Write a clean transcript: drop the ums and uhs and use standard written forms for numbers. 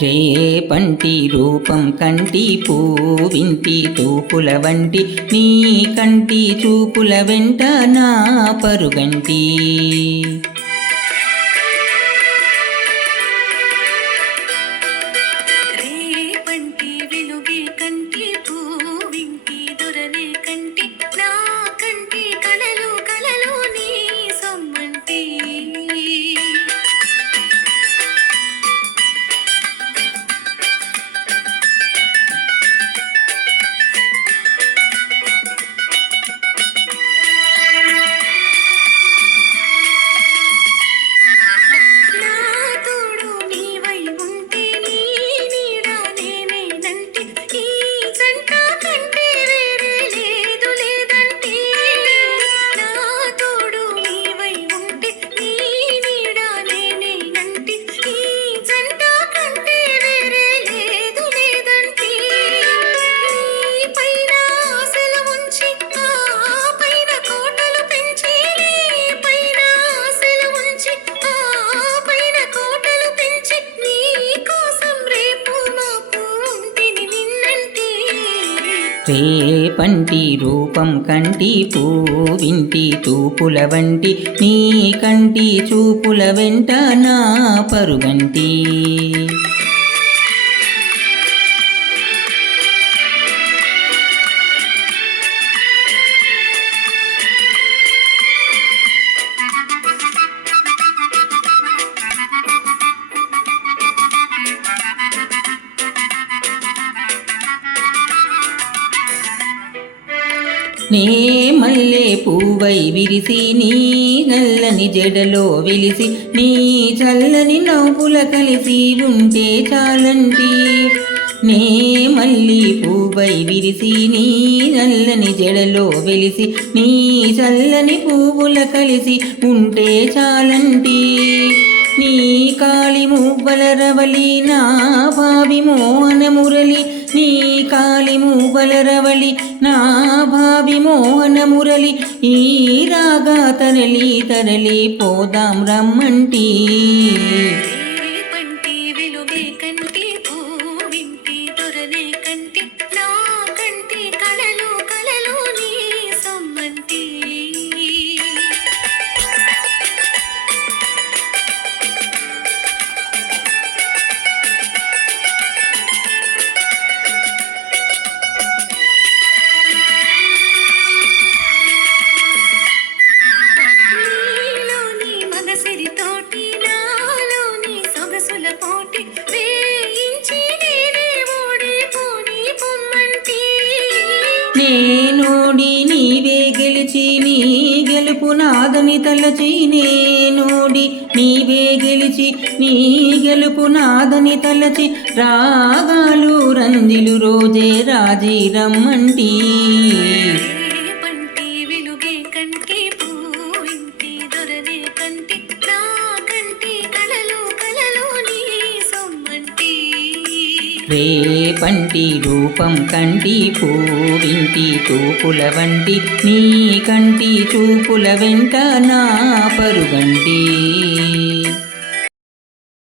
రేపంటి రూపం కంటి పూవింటి తూపుల వంటి నీ కంటి చూపుల వెంట నా పరుగంటి రేపంటి వెలుగే కంటి పూవింటి దొరనే కంటి నా కంటి కలలు కలలు నీ సొమ్మంటి రేపంటి రూపం కంటి పూవింటి తూపుల వంటి నీ కంటి చూపుల వెంట నా పరుగంటి నే మల్లె పూవై విరిసి నీ నల్లని జడలో వెలిసి నీ చల్లని నవ్వుల కలిసి ఉంటే చాలంటి నే మల్లి పూవై విరిసి నీ నల్లని జడలో వెలిసి నీ చల్లని పువ్వుల కలిసి ఉంటే చాలంటి నీ కాళి మువ్వల రవలి నా భావి మోహన మురళి నీ కాళి మువ్వల రవళి నా భావి మోహన మురళి ఈ రాగా తరలి తరలి పోదాం రమ్మంటి రేపంటి వెలుగే కంటి పూవింటి దొరనే కంటి నా కంటి కలలు కలలు నీ సొమ్మంటి నేనోడి నీవే గెలిచి నీ గెలుపు నాదని తలచి నేనోడి నీవే గెలిచి నీ గెలుపు నాదని తలచి రాగాలు రంజిలు రోజే రాజీ రమ్మంటి రేపంటి వెలుగే కంటి పూవింటి దొరనే కంటి నా కంటి కలలు కలలు నీ సొమ్మంటి రేపంటి రూపం కంటి పూవింటి తూపుల వంటి నీ కంటి చూపుల వెంట నా పరుగంటి